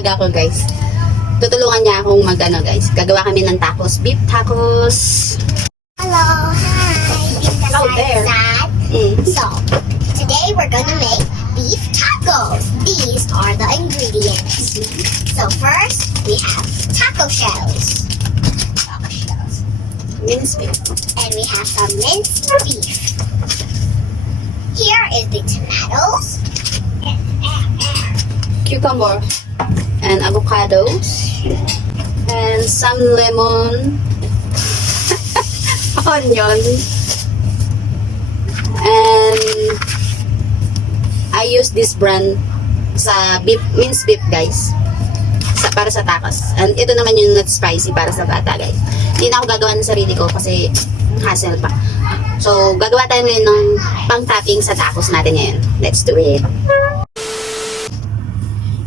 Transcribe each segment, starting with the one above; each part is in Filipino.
alaga ko, guys. Tutulungan niya akong mag-ano, guys. Gagawa kami ng tacos. Beef tacos. Hello, hi. Hello there. So, today we're gonna make beef tacos. These are the ingredients. So first, we have taco shells. Minced beef. And we have some minced beef. Here is the tomatoes. Cucumber. And avocados. And some lemon. Onion. And I use this brand sa beef, minced beef, guys. Para sa tacos. And ito naman yung not spicy para sa bata, guys. Hindi na ako gagawa ng sarili ko kasi hassle pa. So, gagawa tayo ngayon ng pang-topping sa tacos natin ngayon. Let's do it!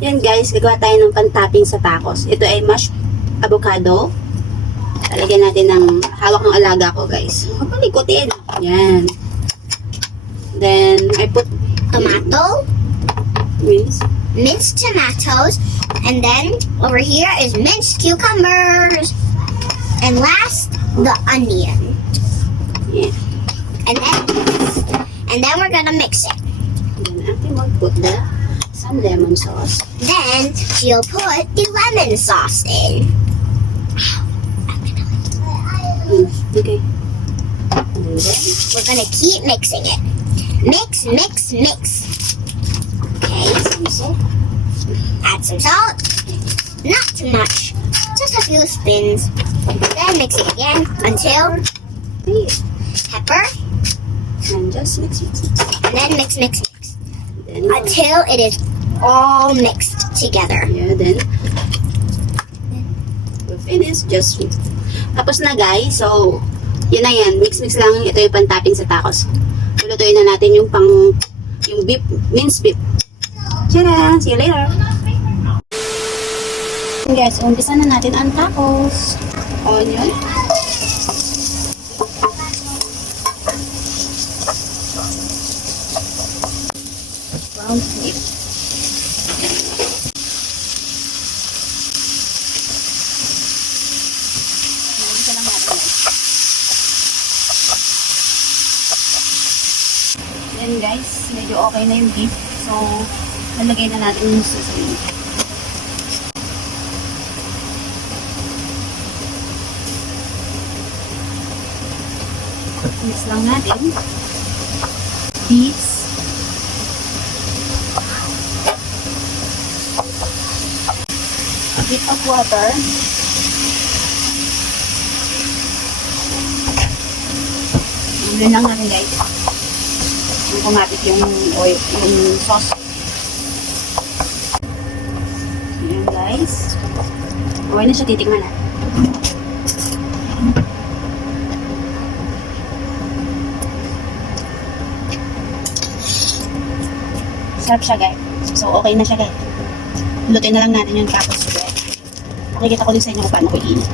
Yan, guys, gagawa tayo ng pang-topping sa tacos. Ito ay mashed avocado. Talagyan natin ng hawak ng alaga ko, guys. Huwag palikutin. Yan. Then, I put Tomato. Minced tomatoes. And then, over here is minced cucumbers. And last, the onion. Yeah. And then we're gonna mix it. Then, after mag-put some lemon sauce. Then, she'll put the lemon sauce in. Okay. And then, We're gonna keep mixing it. Mix, mix, mix. Okay, some salt. add some salt. Not too much. Just a few spins. Then mix it again until pepper. And just mix. And then mix, mix, mix. Then, Until it is all mixed together. yeah, then, we'll finish. Just, tapos na, guys. So, yun na yan. Mix lang. Ito yung pan-topping sa tacos. Lulutuin na natin yung beef, minced beef. Tara! See you later! Guys, umpisa na natin ang tacos. Onion. Ground beef. Umpisa lang natin. Then guys, medyo okay na yung beef. So, nalagay na natin yung seasoning. Mix lang natin. Beets. A bit of water. Ulan lang natin, guys. Kumapit yung oil, yung sauce. Ayan, guys. Okay na siya, titikman na. Sarap siya, guys. So, okay na siya, guys. Lutuin na lang natin yung tacos, guys. Nakikita ko din sa inyo kung paano ko iinit.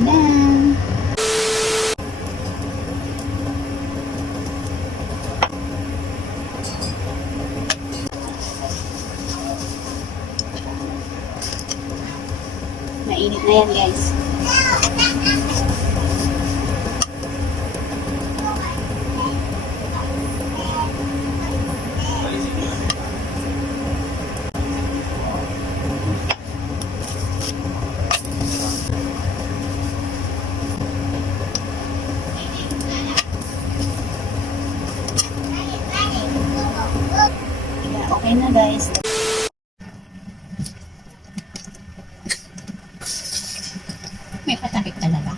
Ayan. Mainit na yan, guys. Okay na, guys. May patakip talaga.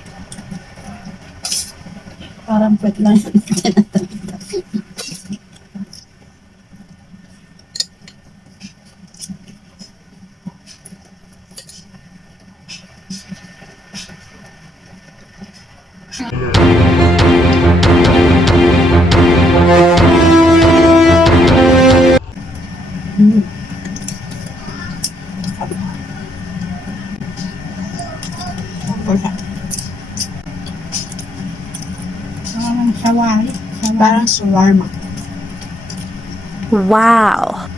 Parang pwet lang. Parang shawarma. Wow!